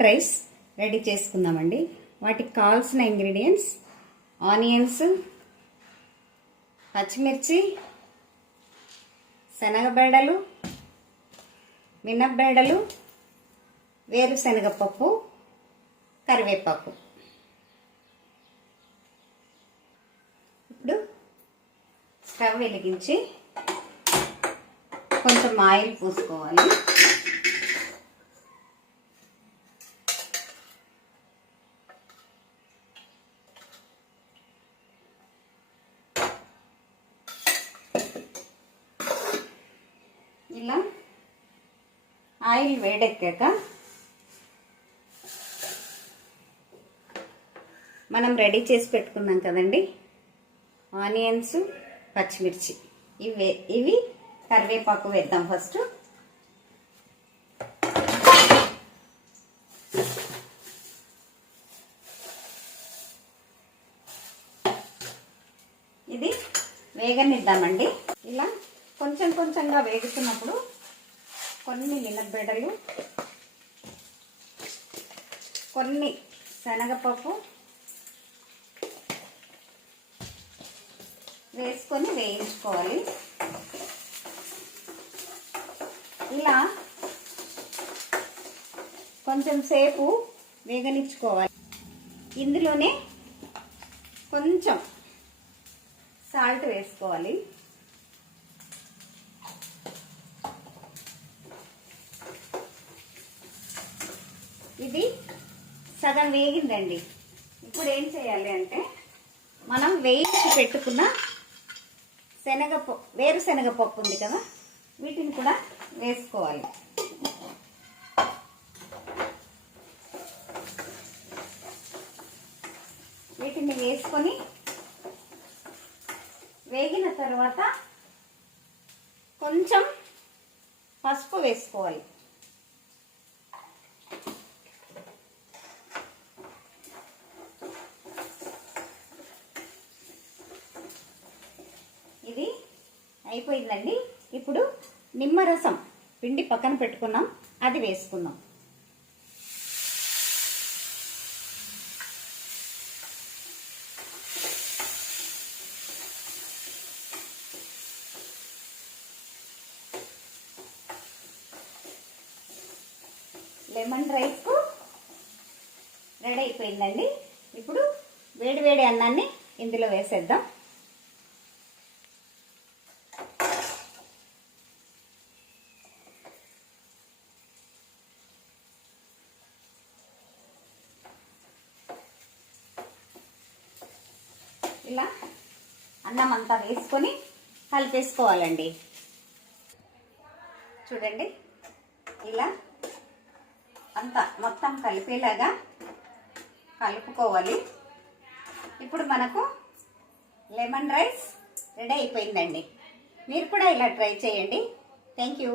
Lemon rice ready చేసుకుందామండి. వాటికి కావాల్సిన ఇంగ్రీడియంట్స్ ఆనియన్స్ పచ్చిమిర్చి శనగబేడలు మినప్పేడలు వేరుశనగపప్పు కరివేపాకు. ఇప్పుడు స్టవ్ వెలిగించి కొంచెం ఆయిల్ పూసుకోవాలి ఇలా ఆయిల్ వేడెక్కాక మనం రెడీ చేసి పెట్టుకున్నాం కదండి. ఆనియన్స్ పచ్చిమిర్చి. ఇవి ఇవి కరివేపాకు వేద్దాం ఫస్ట్. ఇది వేగనిద్దామండి. ఇలా కొంచెం కొంచెంగా వేగుతున్నప్పుడు కొన్ని మినప్పేడలు కొన్ని శనగపప్పు వేసుకొని వేయించుకోవాలి. ఇలా కొంచెం సేపు వేగనిచ్చుకోవాలి. ఇందులోనే కొంచెం సాల్ట్ వేసుకోవాలి. ఇది సగం వేగిందండి. ఇప్పుడు ఏం చేయాలి అంటే మనం వేయించి పెట్టుకున్న శనగపప్పు వేరుశనగపప్పు ఉంది కదా వీటిని కూడా వేసుకోవాలి. వీటిని వేసుకొని వేగిన తర్వాత కొంచెం పసుపు వేసుకోవాలి ఇది అయిపోయిందండి. ఇప్పుడు నిమ్మరసం పిండి పక్కన పెట్టుకున్నాం. అది వేసుకుందాం. లెమన్ రైస్ రెడీ అయిపోయిందండి. ఇప్పుడు వేడి వేడి అన్నాన్ని ఇందులో వేసేద్దాం. ఇలా అన్నం అంతా వేసుకొని కలిపేసుకోవాలండి. చూడండి. ఇలా అంతా మొత్తం కలిపేలాగా కలుపుకోవాలి. ఇప్పుడు మనకు లెమన్ రైస్ రెడీ అయిపోయిందండి. మీరు కూడా ఇలా ట్రై చేయండి. Thank you.